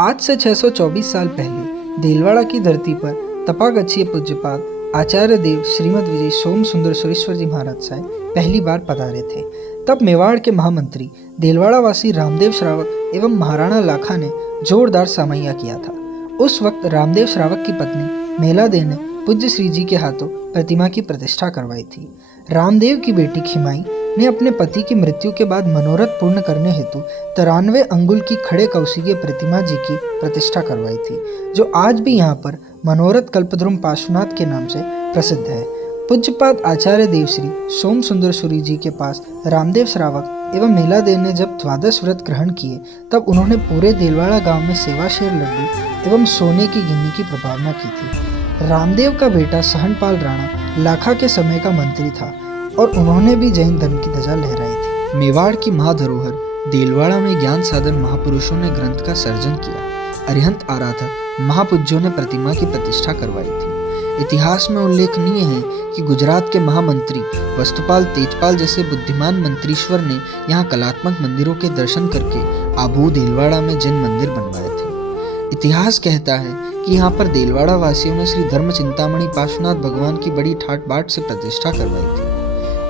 आज से 624 साल पहले देलवाड़ा की धरती पर तपागच्छीय पूज्यपाद आचार्य देव श्रीमद विजय सोम सुंदर सुरेश्वर जी महाराज साहब पहली बार पधारे थे। तब मेवाड़ के महामंत्री देलवाड़ा वासी रामदेव श्रावक एवं महाराणा लाखा ने जोरदार सामैया किया था। उस वक्त रामदेव श्रावक की पत्नी मेला दे ने पूज्य श्री जी के हाथों प्रतिमा की प्रतिष्ठा करवाई थी। रामदेव की बेटी खिमाई ने अपने पति की मृत्यु के बाद मनोरथ पूर्ण करने हेतु 93 अंगुल की खड़े कौशिकीय प्रतिमा जी की प्रतिष्ठा करवाई थी, जो आज भी यहाँ पर मनोरथ कल्पद्रुम पार्श्वनाथ के नाम से प्रसिद्ध है। पूज्यपाद आचार्य देव श्री सोम सुंदर सूरी जी के पास रामदेव श्रावक एवं मेला देव ने जब द्वादश व्रत ग्रहण किए, तब उन्होंने पूरे देलवाड़ा गांव में सेवाशेर लड्डू एवं सोने की गिन्नी की प्रभावना की थी। रामदेव का बेटा सहनपाल राणा लाखा के समय का मंत्री था और उन्होंने भी जैन धर्म की ध्वजा लहराई थी। मेवाड़ की महाधरोहर देलवाड़ा में ज्ञान साधन महापुरुषों ने ग्रंथ का सर्जन किया। अरिहंत आराधक महापूज्यों ने प्रतिमा की प्रतिष्ठा करवाई थी। इतिहास में उल्लेखनीय है कि गुजरात के महामंत्री वस्तुपाल तेजपाल जैसे बुद्धिमान मंत्रीश्वर ने यहाँ कलात्मक मंदिरों के दर्शन करके आबू देलवाड़ा में जैन मंदिर बनवाए थे। इतिहास कहता है कि यहाँ पर देलवाड़ा वासियों ने श्री धर्म चिंतामणि पार्श्वनाथ भगवान की बड़ी ठाट बाट से प्रतिष्ठा करवाई थी।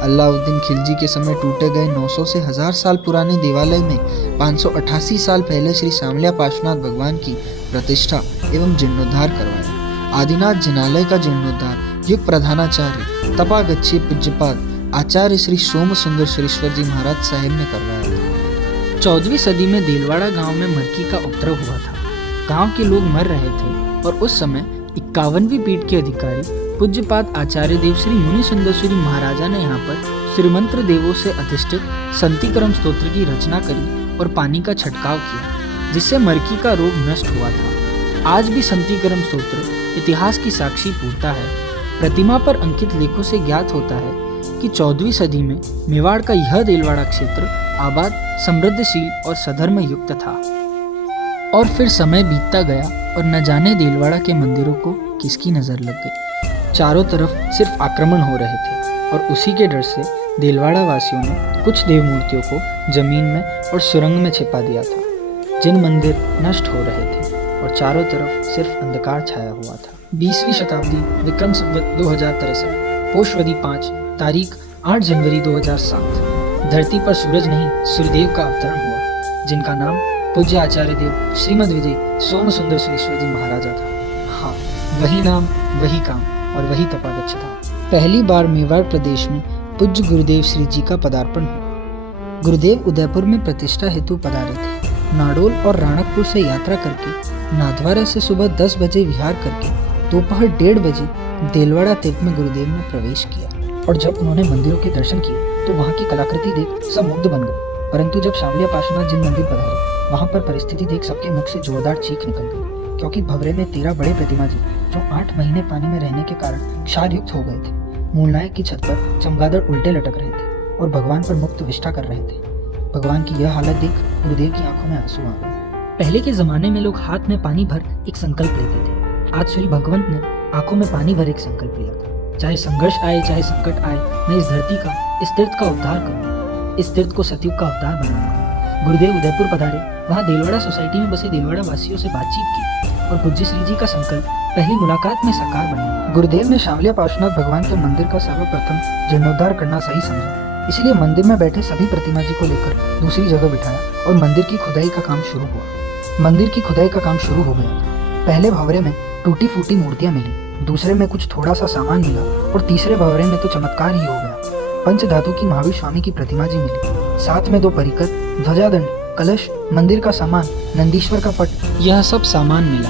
अलाउद्दीन खिलजी के समय टूटे गए 900 से 1000 साल पुराने देवालय में 588 साल पहले श्री सांवलिया पार्श्वनाथ भगवान की प्रतिष्ठा एवं जीर्णोद्धार करवाया। आदिनाथ जिनालय का जीर्णोद्धार युग प्रधानाचार्य तपागच्छीय पूज्यपाद आचार्य श्री सोम सुंदर सुरेश्वर जी महाराज साहेब ने करवाया था। 14वीं सदी में देलवाड़ा गांव में मरकी का उपद्रव हुआ था। गांव के लोग मर रहे थे और उस समय 51वीं पीठ के अधिकारी पूज्यपाद आचार्य देव श्री मुनि सुंदर सूरी महाराजा ने यहाँ पर श्रीमंत्र देवों से अधिष्ठित संतिक्रम स्तोत्र की रचना करी और पानी का छिड़काव किया, जिससे मरकी का रोग नष्ट हुआ था। आज भी संतिक्रम स्तोत्र इतिहास की साक्षी पूरता है। प्रतिमा पर अंकित लेखों से ज्ञात होता है कि 14वीं सदी में मेवाड़ का यह देलवाड़ा क्षेत्र आबाद, समृद्धशील और सधर्म युक्त था। और फिर समय बीतता गया और न जाने देलवाड़ा के मंदिरों को किसकी नजर लग गई। चारों तरफ सिर्फ आक्रमण हो रहे थे और उसी के डर से देलवाड़ा वासियों ने कुछ देव मूर्तियों को जमीन में और सुरंग में छिपा दिया था। जिन मंदिर नष्ट हो रहे थे और चारों तरफ सिर्फ अंधकार छाया हुआ था। 20वीं शताब्दी विक्रम संवत 2063 पोषवदी 5 तारीख 8 जनवरी 2007 धरती पर सूरज नहीं सूर्यदेव का अवतरण हुआ, जिनका नाम पूज्य आचार्य देव श्रीमद विजय सोम सुंदर सुरेश्वर जी महाराजा था। हाँ, वही नाम, वही काम और वही तपागच्छ था। पहली बार मेवाड़ प्रदेश में पूज्य गुरुदेव श्री जी का पदार्पण हुआ। गुरुदेव उदयपुर में प्रतिष्ठा हेतु पधारे थे। नाडोल और राणकपुर से यात्रा करके नाथद्वारा से सुबह 10 बजे विहार करके दोपहर 1:30 बजे देलवाड़ा तीर्थ में गुरुदेव ने प्रवेश किया। और जब उन्होंने मंदिरों के दर्शन किए तो वहाँ की कलाकृति देख सब मुग्ध बन गए। परंतु जब सांवलिया पार्श्वनाथ जिन मंदिर पधारे, वहाँ पर परिस्थिति देख सबके मुख से जोरदार चीख निकल गई, क्योंकि भवरे में 13 बड़े प्रतिमा जी जो 8 महीने पानी में रहने के कारण क्षार युक्त हो गए थे, मूलनायक की छत पर चमगादड़ उल्टे लटक रहे थे और भगवान पर मुक्त विष्ठा कर रहे थे। भगवान की यह हालत देख गुरुदेव की आंखों में आंसू आ गए। पहले के जमाने में लोग हाथ में पानी भर एक संकल्प लेते थे। आज श्री भगवंत ने आंखों में पानी भर एक संकल्प लिया था। चाहे संघर्ष आए, चाहे संकट आए, मैं इस धरती का, इस तीर्थ का उद्धार करूंगा, इस तीर्थ को सतयुग का अवतार बनाऊंगा। गुरुदेव उदयपुर पधारे, वहाँ देलवाड़ा सोसाइटी में बसे देलवाड़ा वासियों से बातचीत की और पूज्य श्री जी का संकल्प पहली मुलाकात में साकार बना। गुरुदेव ने सांवलिया पार्श्वनाथ भगवान के मंदिर का सर्वप्रथम जीर्णोद्धार करना सही समझा, इसलिए मंदिर में बैठे सभी प्रतिमा जी को लेकर दूसरी जगह बिठाया और मंदिर की खुदाई का काम शुरू हुआ। मंदिर की खुदाई का काम शुरू हो गया। पहले भवरे में टूटी फूटी मूर्तियां मिली, दूसरे में कुछ थोड़ा सा सामान मिला और तीसरे भवरे में तो चमत्कार ही हो गया। पंचधातु की महावीर स्वामी की प्रतिमा जी मिली, साथ में 2 परिकर, ध्वजादंड, कलश, मंदिर का सामान, नंदीश्वर का पट, यह सब सामान मिला।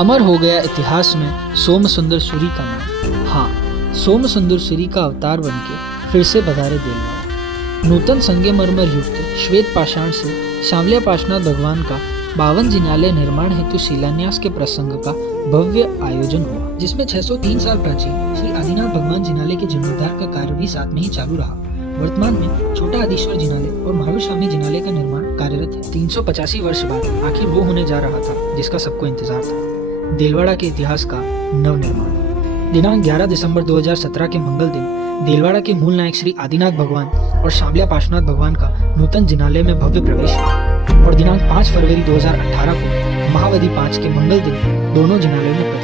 अमर हो गया इतिहास में सोम सुंदर सूरी का नाम। हाँ, सोम सुंदर सूरी का अवतार बनके फिर से पधारे देलवाड़ा। नूतन संगमरमर युक्त श्वेत पाषाण से सांवलिया पार्श्वनाथ भगवान का 52 जिनालय निर्माण हेतु शिलान्यास के प्रसंग का भव्य आयोजन हुआ, जिसमें 603 साल प्राचीन श्री आदिनाथ भगवान जिनालय के जीर्णोद्धार का कार्य भी साथ में ही चालू रहा। वर्तमान में छोटा आदिश्वर जिनालय और महावीर स्वामी जिनालय का निर्माण कार्यरत है। 385 वर्ष बाद आखिर वो होने जा रहा था जिसका सबको इंतजार था, देलवाड़ा के इतिहास का नवनिर्माण। दिनांक 11 दिसंबर 2017 के मंगल दिन देलवाड़ा के मूल नायक श्री आदिनाथ भगवान और सांवलिया पार्श्वनाथ भगवान का नूतन जिनालय में भव्य प्रवेश हुआ और दिनांक 5 फरवरी 2018 को महावदी 5 के मंगल दिन दोनों जिनालयों में